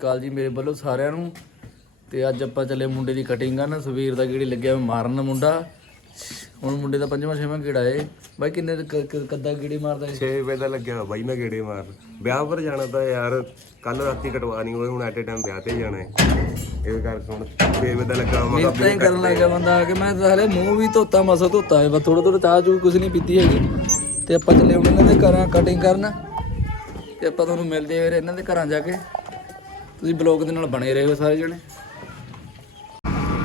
ਕਾਲ ਜੀ ਮੇਰੇ ਵੱਲੋਂ ਸਾਰਿਆਂ ਨੂੰ। ਤੇ ਅੱਜ ਆਪਾਂ ਚੱਲੇ ਮੁੰਡੇ ਦੀ ਕਟਿੰਗ ਕਰਨ। ਸਵੇਰ ਦਾ ਗੇੜੀ ਲੱਗਿਆ ਮਾਰਨ ਮੁੰਡਾ। ਹੁਣ ਮੁੰਡੇ ਦਾ ਪੰਜਵਾਂ ਛੇਵਾਂ ਗੇੜਾ ਏ। ਬਾਈ ਕਿੰਨੇ ਕ- ਕ- ਕੱਦਾ ਗੇੜੀ ਮਾਰਦਾ ਏ? 6 ਵਜੇ ਦਾ ਲੱਗਿਆ ਹੋਇਆ ਬਾਈ ਮੈਂ ਗੇੜੇ ਮਾਰ। ਵਿਆਹ ਪਰ ਜਾਣਾ ਤਾਂ ਯਾਰ ਕੱਲ ਰਾਤੀ ਕਟਵਾ ਨਹੀਂ ਹੋਏ ਹੁਣ ਐਟ ਟਾਈਮ ਵਿਆਹ ਤੇ ਜਾਣਾ ਹੈ ਇਹ ਕਰ ਸੁਣ 6 ਵਜੇ ਦਾ ਲੱਗਾ ਹੋਇਆ, ਮੈਂ ਮਿਹਨਤਾਂ ਹੀ ਕਰਨ ਲੱਗ ਗਿਆ ਬੰਦਾ ਆ ਕੇ। ਮੈਂ ਤਾਂ ਹਲੇ ਮੂੰਹ ਵੀ ਧੋਤਾ ਮਸਾ ਧੋਤਾ ਏ ਬਸ ਥੋੜਾ ਥੋੜਾ ਚਾਹ ਚੂ ਕੁਝ ਨਹੀਂ ਪੀਤੀ ਹੈਗੀ। ਤੇ ਆਪਾਂ ਚੱਲੇ ਹੁਣ ਇਹਨਾਂ ਦੇ ਘਰਾਂ ਕਟਿੰਗ ਕਰਨ। ਤੇ ਆਪਾਂ ਤੁਹਾਨੂੰ ਮਿਲਦੇ ਆ ਫਿਰ ਇਹਨਾਂ ਦੇ ਘਰਾਂ ਜਾ ਕੇ। ਤੁਸੀਂ ਬਲੌਗ ਦੇ ਨਾਲ ਬਣੇ ਰਹੋ ਸਾਰੇ ਜਣੇ।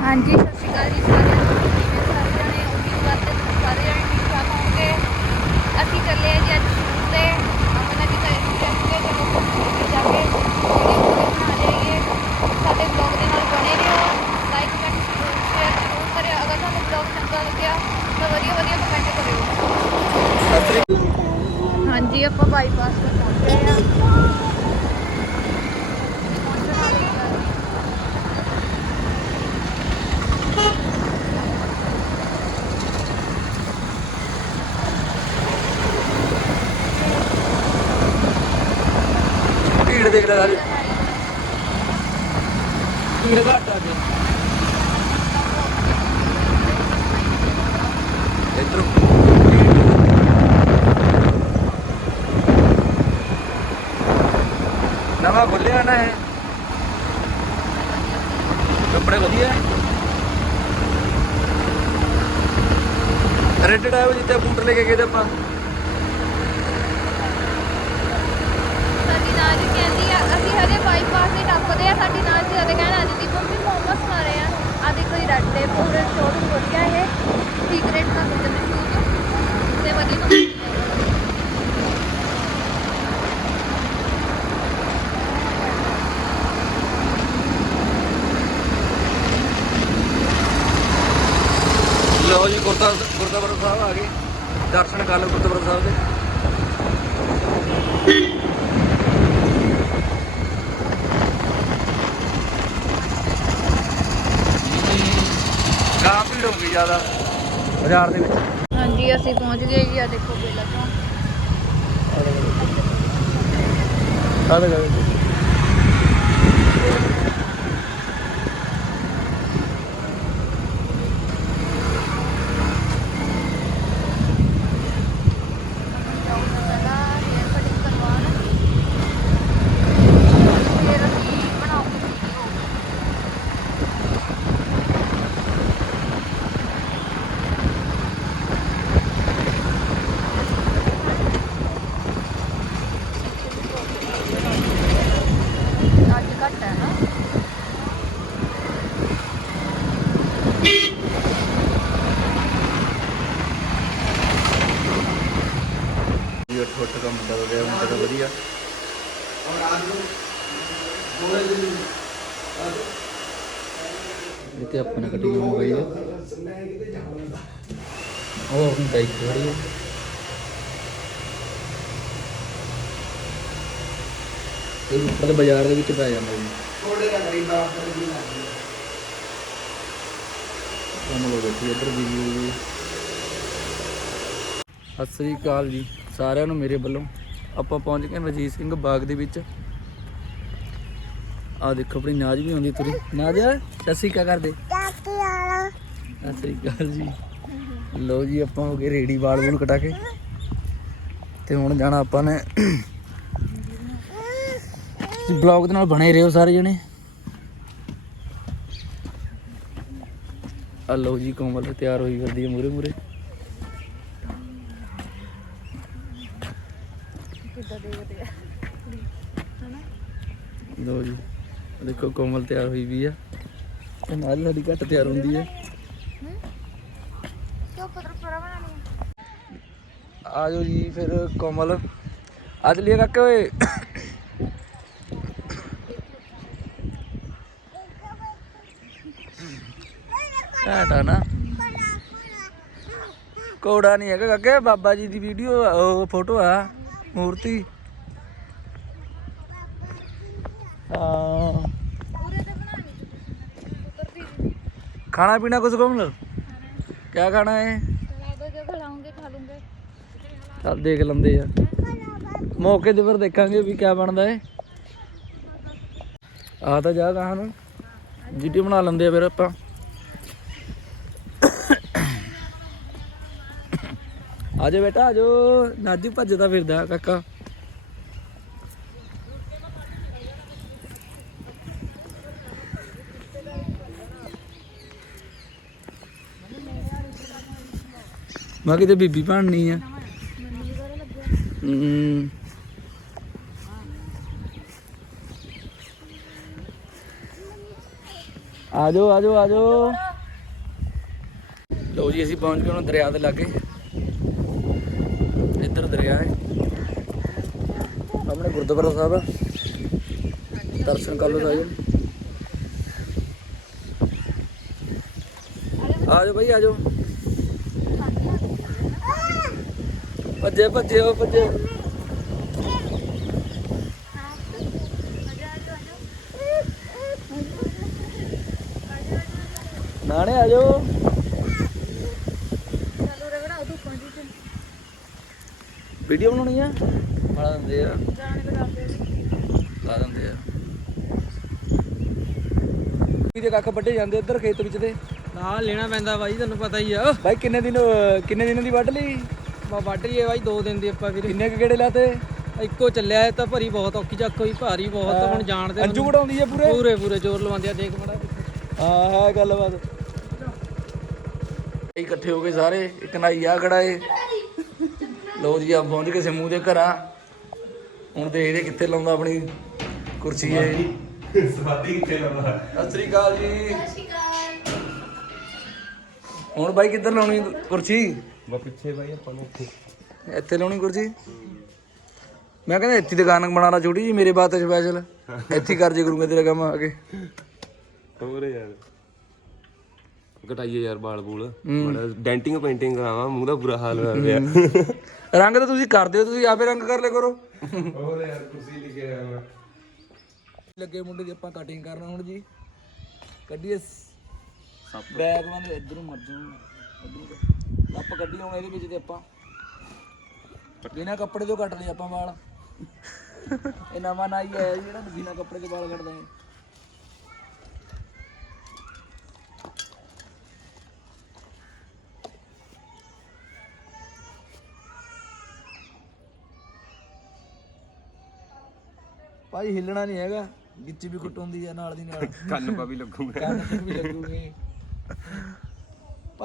ਹਾਂਜੀ, ਸਤਿ ਸ਼੍ਰੀ ਅਕਾਲ ਜੀ ਸਾਰਿਆਂ ਨੂੰ। ਕਿਵੇਂ ਸਾਰੇ ਜਣੇ ਉਮੀਦ ਕਰਦੇ ਸਾਰੇ ਜਣੇ ਠੀਕ ਠਾਕ ਹੋਣਗੇ ਅਸੀਂ ਚੱਲੇ ਹਾਂ ਜੀ ਅੱਜ ਸ਼ੂਟ ਤੇ ਆਪਣਾ ਕੀ ਕਰੇ ਚੱਲਾਂਗੇ ਚਲੋ ਉੱਥੇ ਜਾ ਕੇ ਵੀਡੀਓ ਪੂਰੀ ਬਣਾ ਲਈਏ ਸਾਡੇ ਬਲੌਗ ਦੇ ਨਾਲ ਬਣੇ ਰਹੋ ਲਾਈਕ ਕਮੈਂਟ ਸ਼ੇਅਰ ਜ਼ਰੂਰ ਕਰਿਓ ਅਗਰ ਤੁਹਾਨੂੰ ਬਲੌਗ ਚੰਗਾ ਲੱਗਿਆ ਤਾਂ ਵਧੀਆ ਵਧੀਆ ਕਮੈਂਟ ਕਰਿਓ ਹਾਂਜੀ ਆਪਾਂ ਬਾਈਪਾਸ ਤੇ ਪਹੁੰਚ ਗਏ ਆ ਪਹੁੰਚਣ ਵਾਲੇ ਹਾਂ ਭੀੜ ਦੇਖ ਲੈ ਸਾਰੇ। ਭੀੜ ਘੱਟ ਆ ਗਈ। ਇੱਧਰ। ਨਵਾਂ ਖੁੱਲਿਆ ਨਾ ਹੈ ਕੱਪੜੇ ਵਧੀਆ। ਰੈੱਡ ਟਾਈਪ ਜਿੱਤੇ ਬੂਟ ਲੈ ਕੇ ਗਏ ਤੇ ਆਪਾਂ। ਸਾਡੀ ਨਾਲ ਜੀ ਕਹਿੰਦੀ ਆ ਅਸੀਂ ਹਜੇ ਬਾਈਪਾਸ ਤੇ ਟੱਪਦੇ ਆ। ਸਾਡੀ ਨਾਲ ਜੀ ਉਹਦੇ ਕਹਿਣ ਅੱਜ ਦੀ ਮੰਮੀ ਮੋਮਸ ਖਾ ਰਹੇ ਆ ਆ ਦੇਖੋ ਇਹ ਰੈੱਡ ਟੇਪ ਪੂਰੇ ਸ਼ੋਰੂਮ ਵਧੀਆ ਇਹ। ਸੀਕ੍ਰੇਟ ਦਾ ਮਿਲਦੇ ਨੇ ਸ਼ੂਜ਼ ਤੇ। ਵਧੀਆ ਕੰਪਨੀ ਦੇ ਲਓ ਜੀ, ਗੁਰਦਾ ਗੁਰਦੁਆਰਾ ਸਾਹਿਬ ਆ ਗਏ। ਦਰਸ਼ਨ ਕਰ ਲਓ ਗੁਰਦੁਆਰਾ ਸਾਹਿਬ ਦੇ। ਕਾਂ ਭੀੜ ਹੋ ਗਈ ਜ਼ਿਆਦਾ ਬਾਜ਼ਾਰ ਦੇ ਵਿੱਚ। ਹਾਂਜੀ ਅਸੀਂ ਪਹੁੰਚ ਗਏ ਜੀ ਆ ਦੇਖੋ ਬੇਲਾ ਚੌਂਕ ਆ ਪਹਿਲਾਂ ਹੇਅਰ ਕਟਿੰਗ ਕਰਵਾਉਣ ਫਿਰ ਅਸੀਂ ਬਣਾਉਂਗੇ ਵੀਡੀਓ ਅੱਜ ਘੱਟ ਹੈ ਨਾ ਜੀ ਉੱਠ ਉੱਠ ਕੰਮ ਚੱਲ ਰਿਹਾ ਹੁਣ ਤਾਂ ਵਧੀਆ ਇਹ ਤੇ ਆਪਣਾ ਕਟਿੰਗ ਹੋ ਗਈ ਹੈ ਉਹ ਹੁਣ ਟਾਈਕ ਖੜੀ ਹੈ ਇਹ ਉੱਪਰ ਦੇ ਬਾਜ਼ਾਰ ਦੇ ਵਿੱਚ ਪੈ ਜਾਂਦਾ ਜੀ। ਕੰਮ ਲੋ ਬੈਠੀ ਇੱਧਰ ਵੀ ਵੀ ਸਤਿ ਸ੍ਰੀ ਅਕਾਲ ਜੀ ਸਾਰਿਆਂ ਨੂੰ ਮੇਰੇ ਵੱਲੋਂ। ਆਪਾਂ ਪਹੁੰਚ ਗਏ ਰਜੀਤ ਸਿੰਘ ਬਾਗ ਦੇ ਵਿੱਚ। ਆ ਦੇਖੋ ਆਪਣੀ ਨਾਜ ਵੀ ਆਉਂਦੀ ਤੁਰੀ। ਨਾਜ, ਸਤਿ ਸ੍ਰੀ ਕਰਦੇ ਸਤਿ ਸ੍ਰੀ ਅਕਾਲ ਜੀ। ਲੋ ਜੀ, ਆਪਾਂ ਹੋ ਗਏ ਰੇੜੀ ਵਾਲ ਵੂਲ ਕਟਾ ਕੇ। ਤੇ ਹੁਣ ਜਾਣਾ ਆਪਾਂ ਨੇ। ਤੁਸੀਂ ਬਲੌਗ ਦੇ ਨਾਲ ਬਣੇ ਰਹੋ ਸਾਰੇ ਜਣੇ। ਆ ਲਓ ਜੀ, ਕੋਮਲ ਤਿਆਰ ਹੋਈ ਫਿਰਦੀ ਹੈ ਮੂਰੇ ਮੂਰੇ ਕਿੱਦਾਂ ਦੇਖਦੇ ਆ ਲੋ ਜੀ ਆਹ ਦੇਖੋ, ਕੋਮਲ ਤਿਆਰ ਹੋਈ ਵੀ ਆ। ਤੇ ਨਾਲ ਸਾਡੀ ਘੱਟ ਤਿਆਰ ਹੁੰਦੀ ਹੈ ਆ। ਜਾਓ ਜੀ ਫਿਰ ਕੋਮਲ। ਅੱਜ ਲਈ ਕਾਕੇ ਓਏ। ਘਾਟਾ ਨਾ। ਕੋੜਾ ਨਹੀਂ ਹੈਗਾ ਕਾਕੇ, ਬਾਬਾ ਜੀ ਦੀ ਵੀਡੀਓ ਫੋਟੋ ਆ, ਮੂਰਤੀ। ਹਾਂ ਪੂਰੇ ਤੇ ਬਣਾਣੀ ਉਤਰਦੀ ਖਾਣਾ ਪੀਣਾ ਕੁਝ ਕੋਮਲ ਕਿਆ ਖਾਣਾ ਹੈ ਚਲਾ ਦੋ ਜੋ ਖਿਲਾਉਂਗੇ ਖਾ ਲੂੰਗੇ ਚੱਲ ਦੇਖ ਲੈਂਦੇ ਆ ਮੌਕੇ ਤੇ ਫਿਰ ਦੇਖਾਂਗੇ ਵੀ ਕਿਆ ਬਣਦਾ ਏ ਆ ਤਾਂ ਜਾ ਕਹਾਂ ਨੂੰ ਜੀਟੀ ਬਣਾ ਲੈਂਦੇ ਆ ਫਿਰ ਆਪਾਂ ਆਜੋ ਬੇਟਾ ਆਜੋ ਨਾਜੂ ਭੱਜਦਾ ਫਿਰਦਾ ਕਾਕਾ ਮੈਂ ਕਿਤੇ ਬੀਬੀ ਬਣਨੀ ਆ। ਹੂੰ। ਜਾਓ ਆ ਜਾਓ ਲੋ ਜੀ, ਅਸੀਂ ਪਹੁੰਚ ਗਏ ਹੁਣ ਦਰਿਆ ਦੇ ਲਾਗੇ। ਇੱਧਰ ਦਰਿਆ ਹੈ। ਆਪਣੇ ਗੁਰਦੁਆਰਾ ਸਾਹਿਬ ਆ। ਦਰਸ਼ਨ ਕਰ ਲਓ ਸਾਜੋ ਆਜੋ ਭਾਈ ਜਾਓ ਭੱਜੇ ਭੱਜੇ ਉਹ ਭੱਜੇ। ਨਾਣੇ ਪਹੁੰਚੀ ਤੇ ਵੀਡੀਓ ਬਣਾਉਣੀ ਆ? ਬਣਾ ਦਿੰਦੇ ਆ। ਲਾ ਦਿੰਦੇ ਆ। ਇਹਦੇ ਕੱਖ ਵੱਢੇ ਜਾਂਦੇ ਇੱਧਰ ਖੇਤ ਵਿੱਚ ਦੇ ਨਾਲ ਲੈਣਾ ਪੈਂਦਾ ਬਾਈ ਤੁਹਾਨੂੰ ਪਤਾ ਹੀ ਆ। ਬਾਈ ਕਿੰਨੇ ਦਿਨ ਕਿੰਨੇ ਦਿਨਾਂ ਦੀ ਵੱਢ ਲਈ? ਬਾ ਵੱਢ ਲਈਏ ਬਾਈ ਦੋ ਦਿਨ ਦੀ ਆਪਾਂ ਵੀਰੇ। ਕਿੰਨੇ ਕੁ ਗੇੜੇ ਲਾਤੇ? ਇੱਕੋ ਚੱਲਿਆ ਇਹ ਤਾਂ ਭਰੀ ਬਹੁਤ ਔਖੀ ਚੱਕ ਹੋਈ ਭਾਰੀ ਬਹੁਤ ਹੁਣ ਜਾਣਦੇ ਅੰਜੂ ਕਢਾਉਂਦੀ ਆ ਪੂਰੇ? ਪੂਰੇ ਪੂਰੇ ਜ਼ੋਰ ਲਵਾਉਂਦੇ ਆ ਦੇਖ ਮੜਾ ਹਾਂ ਹੈ ਗੱਲਬਾਤ। ਇਹ ਇਕੱਠੇ ਹੋ ਗਏ ਸਾਰੇ ਇੱਕ ਨਾਈ ਆ ਖੜਾ ਏ। ਲੋ ਜੀ ਆ ਪਹੁੰਚ ਗਏ ਸਿਮੂ ਦੇ ਘਰਾਂ। ਹੁਣ ਦੇਖਦੇ ਕਿੱਥੇ ਲਾਉਂਦਾ ਆਪਣੀ ਕੁਰਸੀ ਏ ਸਵਾਦੀ ਕਿੱਥੇ ਲਾਉਂਦਾ? ਸਤਿ ਸ੍ਰੀ ਅਕਾਲ ਜੀ। ਸਤਿ ਸ਼੍ਰੀ ਅਕਾਲ। ਹੁਣ ਬਾਈ ਕਿੱਧਰ ਲਾਉਣੀ ਕੁਰਸੀ? ਬਾ ਪਿੱਛੇ ਬਾਈ ਆਪਾਂ ਨੂੰ ਉੱਥੇ ਇੱਥੇ ਲਾਉਣੀ ਕੁਰਸੀ ਮੈਂ ਕਹਿੰਦਾ ਇੱਥੇ ਦੁਕਾਨ ਬਣਾਣਾ ਛੋਟੀ ਜੀ ਮੇਰੇ ਬਾਤ ਸਪੈਸ਼ਲ ਇੱਥੇ ਹੀ ਕਰ ਜੇ ਕਰੂੰਗਾ ਤੇਰਾ ਕੰਮ ਆ ਕੇ। ਹੋਰ ਯਾਰ। ਘਟਾਈਏ ਯਾਰ ਬਾਲ ਬੂਲ ਬੜਾ ਡੈਂਟਿੰਗ ਪੇਂਟਿੰਗ ਕਰਾਵਾਂ ਮੂੰਹ ਦਾ ਬੁਰਾ ਹਾਲ ਹੋਇਆ ਪਿਆ। ਰੰਗ ਤਾਂ ਤੁਸੀਂ ਕਰਦੇ ਹੋ ਤੁਸੀਂ ਆਪੇ ਰੰਗ ਕਰ ਲਿਆ ਕਰੋ। ਹੋਰ ਯਾਰ ਕੁਰਸੀ ਲਿਖੇ ਆ ਮੈਂ ਲੱਗੇ ਮੁੰਡੇ ਦੀ ਆਪਾਂ ਕਟਿੰਗ ਕਰਨਾ ਹੁਣ ਜੀ। ਕੱਢੀਏ ਬੈਗ ਬੰਦ ਇਧਰੋਂ ਮਰ ਜਾਊਗਾ ਆਪਾਂ ਕੱਢੀ ਹੁਣ ਇਹਦੇ ਵਿੱਚ ਤੇ ਆਪਾਂ। ਬਿਨਾਂ ਕੱਪੜੇ ਤੋਂ ਕੱਟ ਲਏ ਆਪਾਂ ਵਾਲ। ਇਹ ਨਵਾਂ ਨਾਈ ਆਇਆ ਜੀ ਜਿਹੜਾ ਬਿਨਾਂ ਕੱਪੜੇ ਦੇ ਵਾਲ ਕੱਟਦਾ ਹੈ ਭਾਈ ਹਿੱਲਣਾ ਨਹੀਂ ਹੈਗਾ ਗਿੱਚ ਵੀ ਕੁੱਟਉਂਦੀ ਆ ਨਾਲ ਦੀ ਨਾਲ। ਕੰਨ ਪਾ ਵੀ ਲੱਗੂਗਾ। ਕੰਨ ਵੀ ਲੱਗੂਗੀ।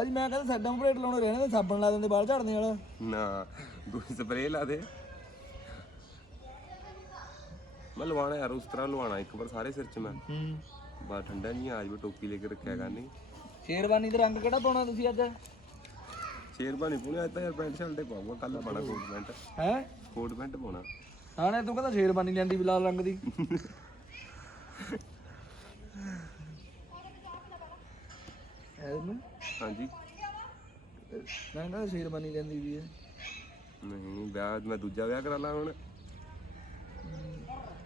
ਭਾਜੀ ਮੈਂ ਕਹਿੰਦਾ ਸਾਡਾ ਪਲੇਟ ਲਾਉਣੇ ਰਹਿਣੇ ਤੇ ਸਾਬਣ ਲਾ ਦਿੰਦੇ ਵਾਲ ਝੜਨੇ ਵਾਲਾ। ਨਾ ਦੂਜੀ ਸਪਰੇਅ ਲਾ ਦੇ। ਮੈਂ ਲਵਾਣਾ ਯਾਰ ਉਸ ਤਰ੍ਹਾਂ ਲਵਾਣਾ ਇੱਕ ਵਾਰ ਸਾਰੇ ਸਿਰ 'ਚ ਮੈਂ। ਹੂੰ। ਬਾ ਠੰਡਾ ਨਹੀਂ ਆਜ ਵੀ ਟੋਪੀ ਲੈ ਕੇ ਰੱਖਿਆ ਕਰਨੀ ਸ਼ੇਰਵਾਨੀ ਦਾ ਰੰਗ ਕਿਹੜਾ ਪਾਉਣਾ ਤੁਸੀਂ ਅੱਜ? ਸ਼ੇਰਬਾਨੀ ਪੁਣੇ ਅੱਜ ਤਾਂ ਯਾਰ ਪੈਂਟ ਸ਼ਰਟ ਪਾਉਂਗਾ ਕੱਲ ਪਾਣਾ ਕੋਟ ਪੈਂਟ। ਹੈ? ਕੋਟ ਪੈਂਟ ਪਾਉਣਾ। ਹਾਣੇ ਤੂੰ ਕਹਿੰਦਾ ਸ਼ੇਰਵਾਨੀ ਲੈਂਦੀ ਵੀ ਲਾਲ ਰੰਗ ਦੀ। ਐਨੂੰ ਹਾਂਜੀ। ਮੈਂ ਕਹਿੰਦਾ ਸ਼ੇਰਵਾਨੀ ਲੈਂਦੀ ਵੀ ਹੈ। ਨਹੀਂ ਵਿਆਹ ਮੈਂ ਦੂਜਾ ਵਿਆਹ ਕਰਾ ਲਾਂ ਹੁਣ।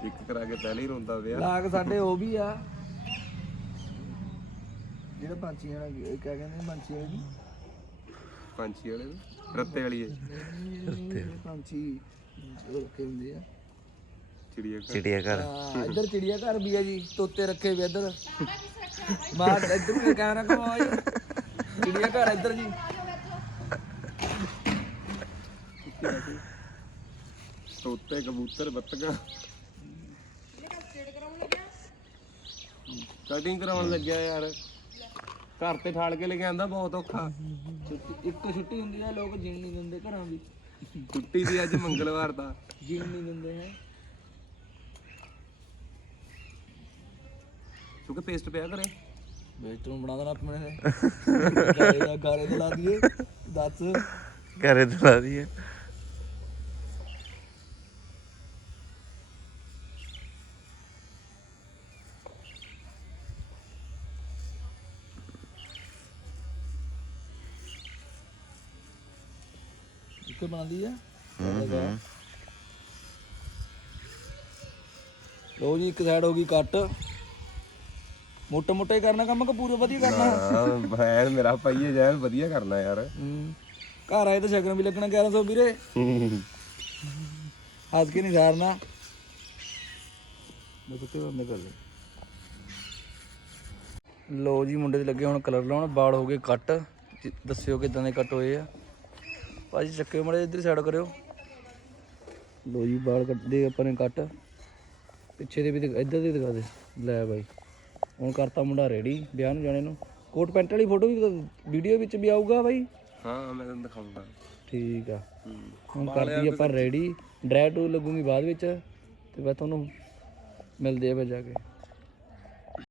ਇੱਕ ਕਰਾ ਕੇ ਪਹਿਲੇ ਹੀ ਰੋਂਦਾ ਵਿਆਹ ਲਾਗ ਸਾਡੇ ਉਹ ਵੀ ਆ। ਜਿਹੜਾ ਪੰਛੀਆਂ ਨਾਲ ਕੀ ਕਹਿੰਦੇ ਪੰਛੀ ਵਾਲੀ ਪੰਛੀ ਵਾਲੇ ਨੂੰ, ਰੱਤੇ ਵਾਲੀ ਹੈ। ਜਿਹੜੇ ਪੰਛੀ ਉਹ ਰੱਖੇ ਹੁੰਦੇ ਆ। ਚਿੜੀਆ ਘਰ ਚਿੜੀਆ ਘਰ ਹਾਂ ਇੱਧਰ ਚਿੜੀਆ ਘਰ ਵੀ ਆ ਜੀ ਤੋਤੇ ਰੱਖੇ ਵੀ ਇੱਧਰ। ਮਾਰ ਇੱਧਰ ਵੀ ਕੈਮਰਾ ਘੁਮਾਓ ਜੀ ਚਿੜੀਆ ਘਰ ਇੱਧਰ ਜੀ। ਤੋਤੇ ਕਬੂਤਰ ਬੱਤਕਾਂ ਕਟਿੰਗ ਕਰਾਉਣ ਲੱਗਿਆ ਯਾਰ। ਘਰ ਤੇ ਠਾਲ ਕੇ ਲੈ ਕੇ ਆਂਦਾ ਬਹੁਤ ਔਖਾ। ਛੁੱਟੀ- ਇੱਕ ਛੁੱਟੀ ਹੁੰਦੀ ਆ ਲੋਕ ਜੀਣ ਨਹੀਂ ਦਿੰਦੇ ਘਰਾਂ ਦੀ। ਛੁੱਟੀ ਦੀ ਅੱਜ ਮੰਗਲਵਾਰ ਦਾ। ਜੀਣ ਨਹੀਂ ਦਿੰਦੇ ਹੈ। ਕਿਉਂਕਿ ਪੇਸਟ ਪਿਆ ਕਰੇ ਵੇਚ ਬਣਾ ਦੇਣਾ ਆਪਣੇ ਨੇ ਗਾਰੇ ਦਾ ਗਾਰੇ ਦਾ ਲਾ ਦਈਏ ਦੱਸ। ਘਰੇ ਦਲਾ ਦੀ ਇੱਥੇ ਬਣਾਦੀ ਆ। ਲੋ ਜੀ ਇੱਕ ਸਾਈਡ ਹੋ ਗਈ ਕੱਟ। ਮੋਟਾ ਮੋਟਾ ਹੀ ਕਰਨਾ ਕੰਮ ਕਿ ਪੂਰਾ ਵਧੀਆ ਕਰਨਾ? ਹਾਂ ਭੈਣ ਮੇਰਾ ਪਈਏ ਜੈਨ ਵਧੀਆ ਕਰਨਾ ਯਾਰ। ਹੂੰ। ਘਰ ਆਏ ਤਾਂ ਸ਼ਗਨ ਵੀ ਲੱਗਣਾ 1100 ਵੀਰੇ। ਹੱਸ ਕੇ ਨਹੀਂ ਸਾਰਨਾ ਮੈਂ ਕਿਤੇ ਬੰਦ ਕਰ ਲੈ ਲੋ ਜੀ ਮੁੰਡੇ ਦੇ ਲੱਗੇ ਹੁਣ ਕਲਰ ਲਾਉਣ। ਵਾਲ ਹੋ ਗਏ ਕੱਟ। ਜੀ ਦੱਸਿਓ ਕਿਦਾਂ ਦੇ ਕੱਟ ਹੋਏ ਆ। ਭਾਜੀ ਚੱਕਿਓ ਮੜੇ ਇੱਧਰ ਸਾਈਡ ਕਰਿਓ। ਲੋ ਜੀ ਵਾਲ ਕੱਟਦੇ ਆਪਾਂ ਨੇ ਕੱਟ। ਪਿੱਛੇ ਦੇ ਵੀ ਦਿਖ- ਇੱਧਰ ਦੇ ਦਿਖਾ ਦੇ। ਲੈ ਬਾਈ। ਹੁਣ ਕਰਤਾ ਮੁੰਡਾ ਰੈਡੀ ਵਿਆਹ ਨੂੰ ਜਾਣੇ ਨੂੰ। ਕੋਟ ਪੈਂਟ ਵਾਲੀ ਫੋਟੋ ਵੀ ਵੀਡੀਓ ਵਿੱਚ ਵੀ ਆਊਗਾ ਬਾਈ। ਹਾਂ ਮੈਂ ਤੁਹਾਨੂੰ ਦਿਖਾਉਂਦਾ ਠੀਕ ਆ। ਹੁਣ ਕਰਦੀ ਆਪਾਂ ਰੈਡੀ। ਡਰਾਈ ਟੂ ਲੱਗੂਗੀ ਬਾਅਦ ਵਿੱਚ ਤੇ ਮੈਂ ਤੁਹਾਨੂੰ ਮਿਲਦੇ ਆ ਫਿਰ ਜਾ ਕੇ।